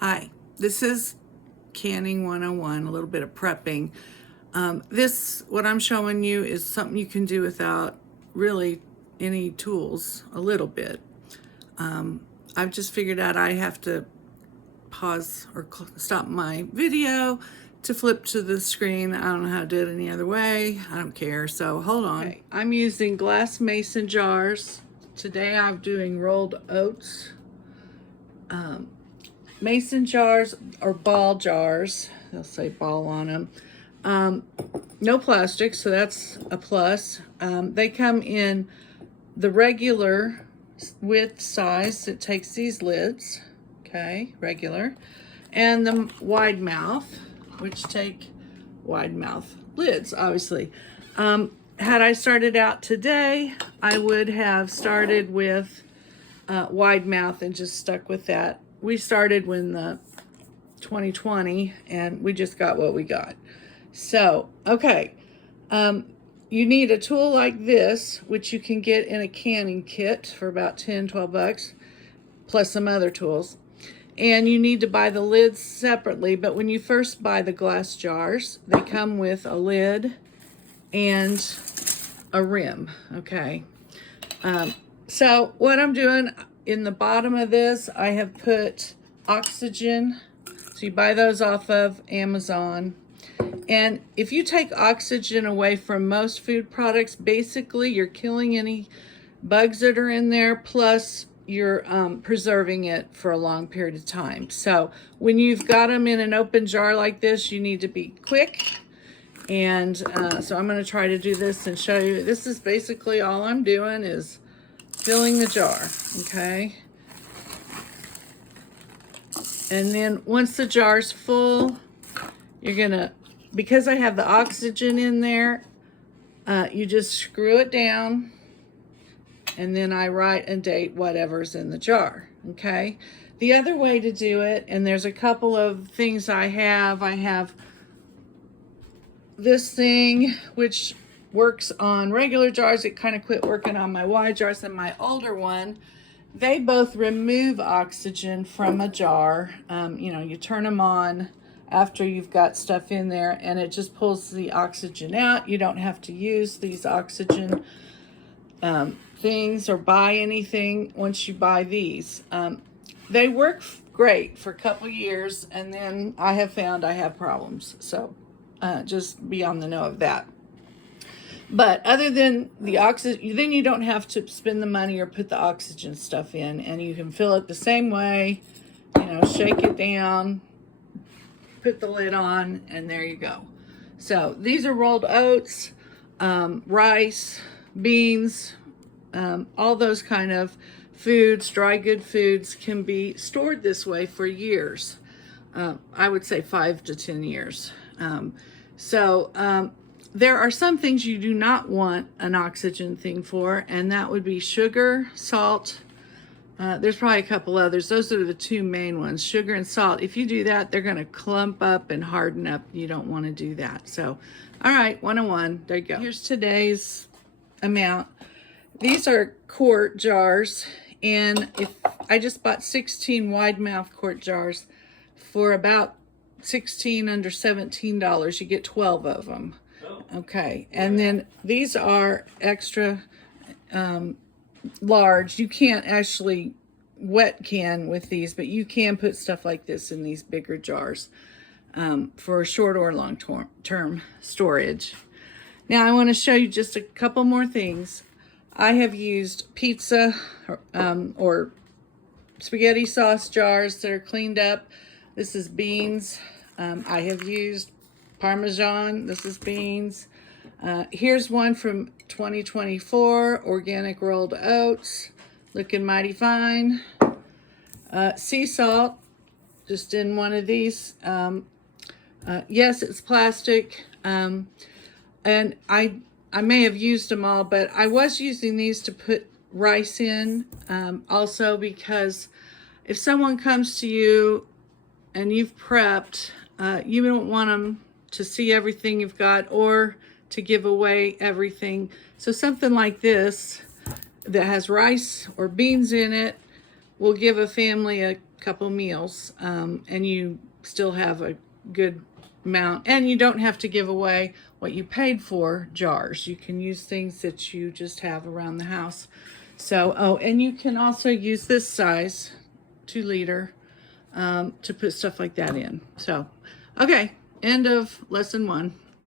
Hi, this is Canning 101, a little bit of prepping. What I'm showing you is something you can do without really any tools, a little bit. I've just figured out I have to pause or stop my video to flip to the screen. I don't know how to do it any other way. I don't care, so hold on. Okay. I'm using glass mason jars. Today I'm doing rolled oats. Mason jars or ball jars, they'll say ball on them. No plastic, so that's a plus. They come in the regular width size. It takes these lids, okay, regular, and the wide mouth, which take wide mouth lids, obviously. Had I started out today, I would have started with wide mouth and just stuck with that. We started when the 2020 and we just got what we got. So, okay. You need a tool like this, which you can get in a canning kit for about 10, 12 bucks, plus some other tools. And you need to buy the lids separately, but when you first buy the glass jars, they come with a lid and a rim, okay? So what I'm doing in the bottom of this, I have put oxygen. So you buy those off of Amazon. And if you take oxygen away from most food products, basically you're killing any bugs that are in there, plus you're preserving it for a long period of time. So when you've got them in an open jar like this, you need to be quick. And so I'm going to try to do this and show you. This is basically all I'm doing is filling the jar, okay? And then once the jar's full, you're gonna, because I have the oxygen in there, you just screw it down, and then I write and date whatever's in the jar, okay? The other way to do it, and there's a couple of things I have this thing, which works on regular jars. It kind of quit working on my wide jars, and my older one, they both remove oxygen from a jar. You know, you turn them on after you've got stuff in there, and it just pulls the oxygen out. You don't have to use these oxygen things or buy anything once you buy these. They work great for a couple years, and then I have found I have problems. So just be on the know of that. But other than the oxygen, then you don't have to spend the money or put the oxygen stuff in, and you can fill it the same way, you know, shake it down, put the lid on, and there you go. So these are rolled oats, rice, beans, all those kind of foods, dry good foods can be stored this way for years. I would say 5 to 10 years. There are some things you do not want an oxygen thing for, and that would be sugar, salt. There's probably a couple others. Those are the two main ones, sugar and salt. If you do that, they're going to clump up and harden up. You don't want to do that. So, all right, 101. There you go. Here's today's amount. These are quart jars, and if I just bought 16 wide mouth quart jars for about 16 under $17. You get 12 of them. Okay, and then these are extra large. You can't actually wet can with these, but you can put stuff like this in these bigger jars for short or long term storage. Now I want to show you just a couple more things. I have used pizza or spaghetti sauce jars that are cleaned up. This is beans. I have used Parmesan. This is beans. Here's one from 2024, organic rolled oats, looking mighty fine. Sea salt, just in one of these. Yes, it's plastic. And I may have used them all, but I was using these to put rice in, also because if someone comes to you and you've prepped, you don't want them to see everything you've got or to give away everything. So something like this that has rice or beans in it will give a family a couple meals, and you still have a good amount, and you don't have to give away what you paid for jars. You can use things that you just have around the house. So, oh, and you can also use this size, 2 liter, to put stuff like that in. So, okay, end of lesson 1.